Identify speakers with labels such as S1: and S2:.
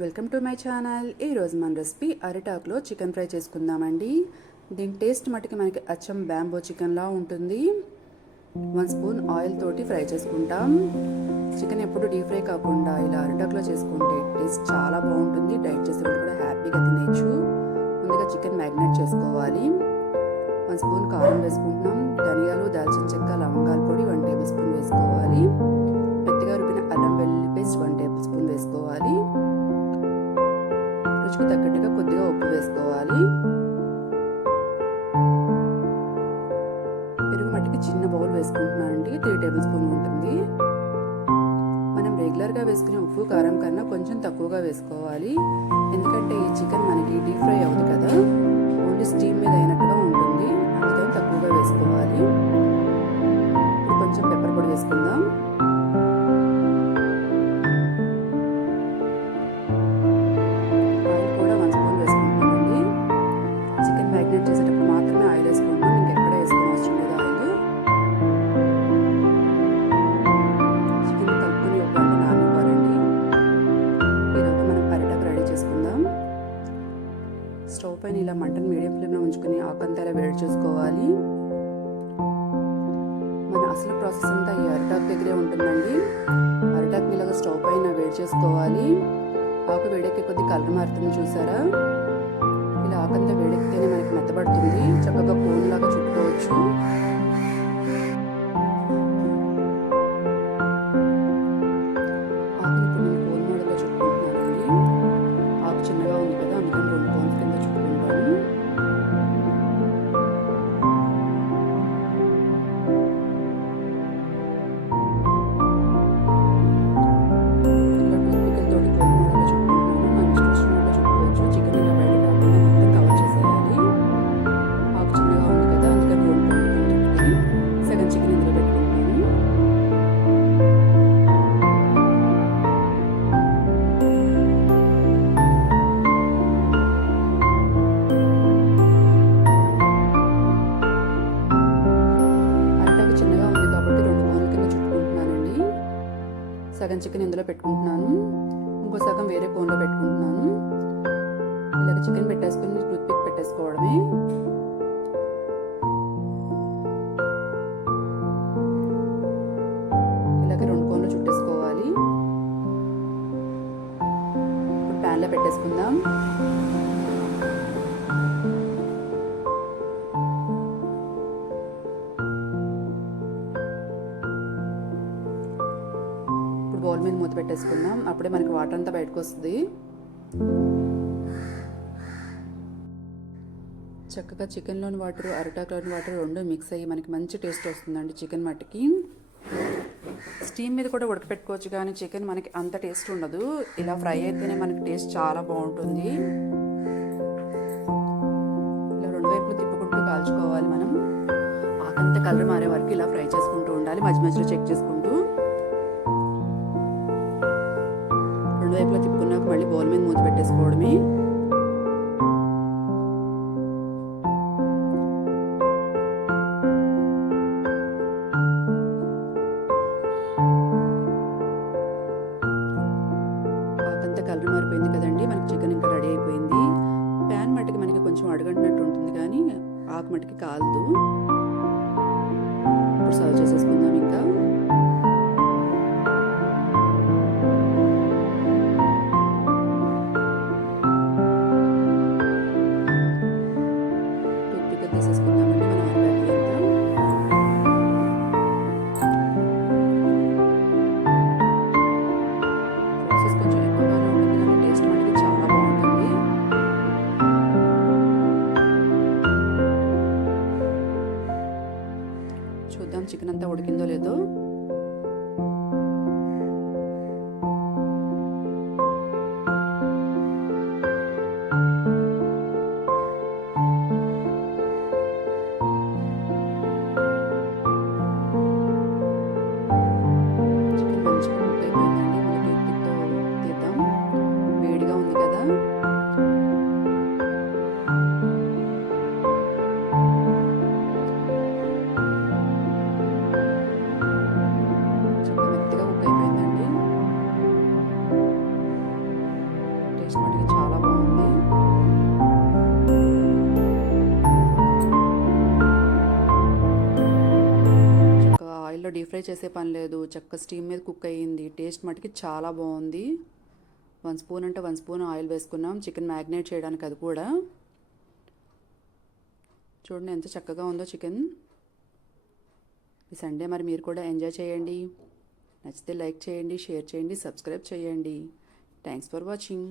S1: Welcome to my channel. ఈరోజు మన recipe అరిటాకులో chicken fry చేసుకుందామండి. దీని టేస్ట్ మటుకి మనకి అచ్చం బ్యాంబో చికెన్లా ఉంటుంది. వన్ స్పూన్ ఆయిల్ తోటి ఫ్రై చేసుకుంటాం. చికెన్ ఎప్పుడు డీప్ ఫ్రై కాకుండా ఇలా అరిటాకులో చేసుకుంటే టేస్ట్ చాలా బాగుంటుంది. డైట్ చేసేటప్పుడు కూడా హ్యాపీగా తినేయచ్చు. ముందుగా చికెన్ మ్యారినేట్ చేసుకోవాలి. వన్ స్పూన్ కారం వేసుకుంటున్నాం. ధనియాలు దాల్చిన చెక్క లవంగాల పొడి వన్ టేబుల్ స్పూన్ వేసుకోవాలి. మెత్తగా రుపిన అల్లం వెల్లుల్లి పేస్ట్ వన్ టేబుల్ స్పూన్ వేసుకోవాలి. రుచికి తగ్గట్టుగా కొద్దిగా ఉప్పు వేసుకోవాలి. పెరుగు మట్టికి చిన్న బౌల్ వేసుకుంటున్నానండి త్రీ టేబుల్ స్పూన్ ఉంటుంది. మనం రెగ్యులర్గా వేసుకునే ఉప్పు కారం కన్నా కొంచెం తక్కువగా వేసుకోవాలి. ఎందుకంటే ఈ చికెన్ మనకి డీప్ ఫ్రై అవుతుంది కదా. ఓన్లీ స్టీమ్ మీద అయినట్టుగా ఉంటుంది. అందుకని తక్కువగా వేసుకోవాలి. పైన ఇలా మటన్ మీడియం ఫ్లేమ్లో ఉంచుకొని ఆకంతా ఇలా వేడి చేసుకోవాలి. మన అసలు ప్రాసెస్ అంతా ఈ అరిటాకు దగ్గరే ఉంటుందండి. అరిటాకుని ఇలాగ స్టవ్ పైన వేడి చేసుకోవాలి. ఆకు వేడెక్కే కొద్ది కలర్ మారుతుంది చూసారా? ఇలా ఆకంతా వేడెక్కితేనే మనకి మెత్తబడుతుంది. చక్కగా సగం చికెన్ ఇందులో పెట్టుకుంటున్నాను. ఇంకో సగం వేరే కోన్లో పెట్టుకుంటున్నాను. ఇలాగ చికెన్ పెట్టేసుకుని టూత్ పిక్ పెట్టేసుకోవడమే. ఇలాగ రెండు కోన్లు చుట్టేసుకోవాలి. ఇప్పుడు ప్యాన్లో పెట్టేసుకుందాం. మీద మూత పెట్టేసుకుందాం. అప్పుడే మనకి వాటర్ అంతా బయటకు వస్తుంది. చక్కగా చికెన్లోని వాటర్ అరటాకులోని వాటర్ రెండు మిక్స్ అయ్యి మనకి మంచి టేస్ట్ వస్తుందండి చికెన్ మట్టికి. స్టీమ్ మీద కూడా ఉడకపెట్టుకోవచ్చు కానీ చికెన్ మనకి అంత టేస్ట్ ఉండదు. ఇలా ఫ్రై అయితేనే మనకి టేస్ట్ చాలా బాగుంటుంది. ఇలా రెండు వైపులు తిప్పుకుంటూ కాల్చుకోవాలి మనం. ఆకంత కలర్ మారే వరకు ఇలా ఫ్రై చేసుకుంటూ ఉండాలి. మధ్య మధ్యలో చెక్ చేసుకుంటూ మళ్ళీ బౌల్ మీద మూత పెట్టేసుకోవడమే. ఆకంతా కలర్ మారిపోయింది కదండి మనకి చికెన్ ఇంకా రెడీ అయిపోయింది. ప్యాన్ మట్టికి మనకి కొంచెం అడగంటినట్టు ఉంటుంది కానీ ఆకు మట్టికి కాలదు. ఇప్పుడు సర్వ్ చేసేసుకుందాం ఇంకా. చూద్దాం చికెన్ అంతా ఉడికిందో లేదో. చక్కగా డీప్ ఫ్రై చేసే పని లేదు. చక్క స్టీమ్ మీద కుక్ అయ్యింది. టేస్ట్ మటుకి చాలా బాగుంది. వన్ స్పూన్ అంటే వన్ స్పూన్ ఆయిల్ వేసుకున్నాం. చికెన్ మ్యాగ్నేట్ చేయడానికి అది కూడా. చూడండి ఎంత చక్కగా ఉందో చికెన్. ఈ సండే మరి మీరు కూడా ఎంజాయ్ చేయండి. నచ్చితే లైక్ చేయండి షేర్ చేయండి సబ్స్క్రైబ్ చేయండి. Thanks for watching.